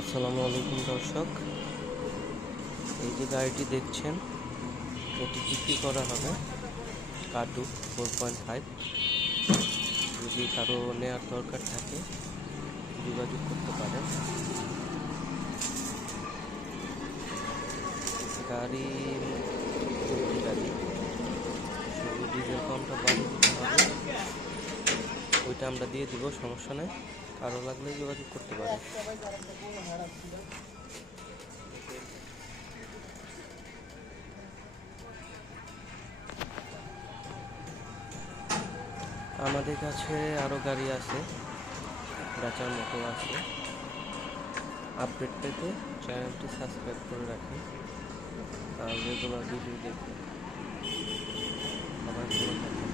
আসসালামু আলাইকুম দর্শক, এই যে গাড়িটি দেখছেন এটি বিক্রি করা হবে কাটু 4.5। যদি কারো নেওয়ার দরকার থাকে যোগাযোগ করতে পারেন। গাড়ি চলতি গাড়ি, শুধু ডিজেল পাম্পটা বাড়িয়ে দিতে হবে, ওইটা আমরা দিয়ে দিব, সমস্যা নেই। কারো লাগলে যোগাযোগ করতে পারেন। আমাদের কাছে আরও গাড়ি আছে, বেচার মতো আছে। আপডেট পেতে চ্যানেলটি সাবস্ক্রাইব করে রাখুন আর রেগুলার ভিডিও দেখুন। সবাই ভালো থাকুন।